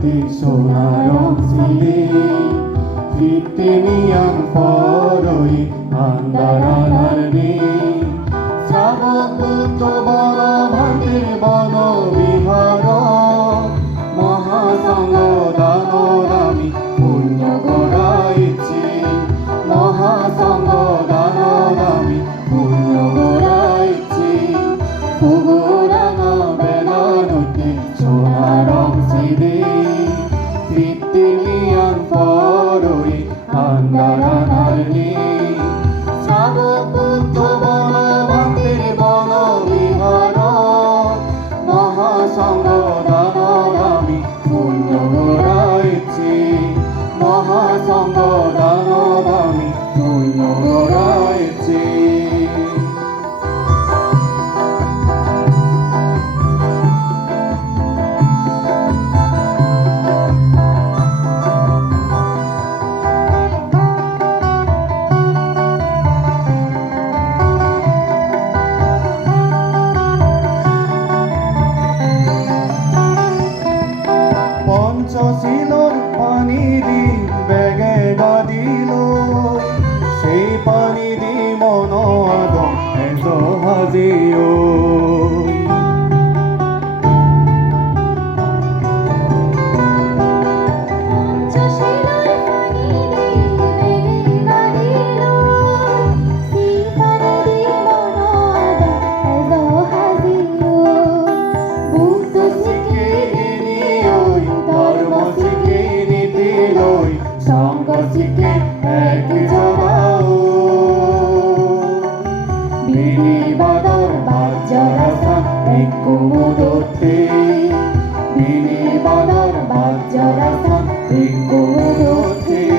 di sonarong sili Fitimi ang poroi andara larni Sabot buto boro mandir bono 찬란한 하나님 사복부 the Dios. বিনিবাদর বাজ্যরাসন রিকুমুদতে বিনিবাদর বাজ্যরাসন রিকুমুদতে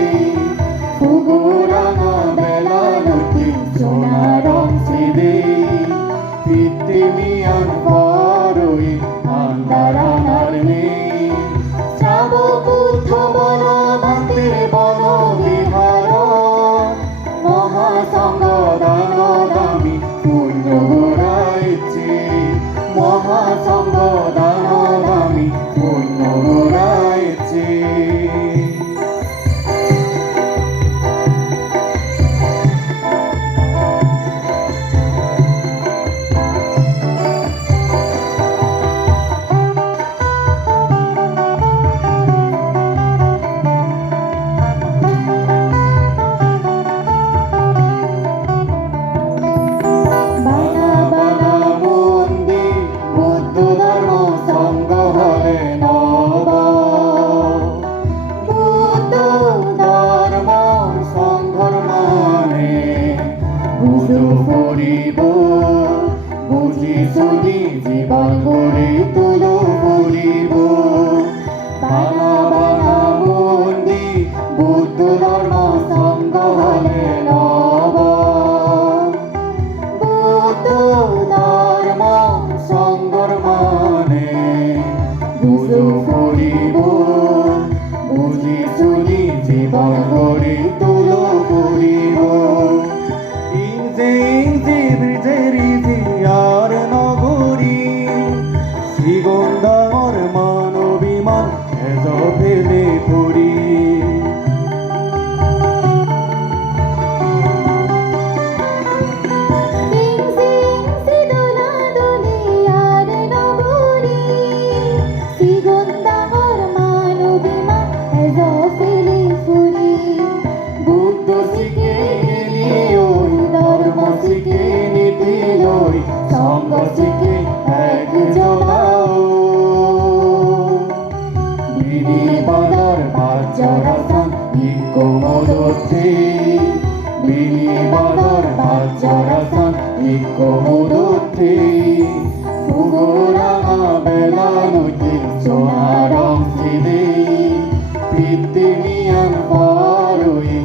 তুলি জীবন গড়ে তুলো করিব। ইংজে ইংজে ব্রিজে রিজি আর নগরী শ্রীগো কোমরতে পুরোরামা বেলানোতে সোনারং সিনে পৃথিবী আন পারোয়ে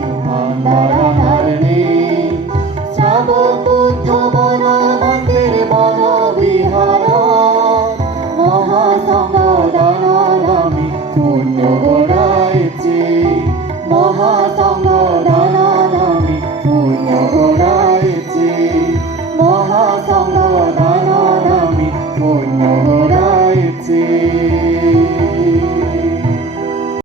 không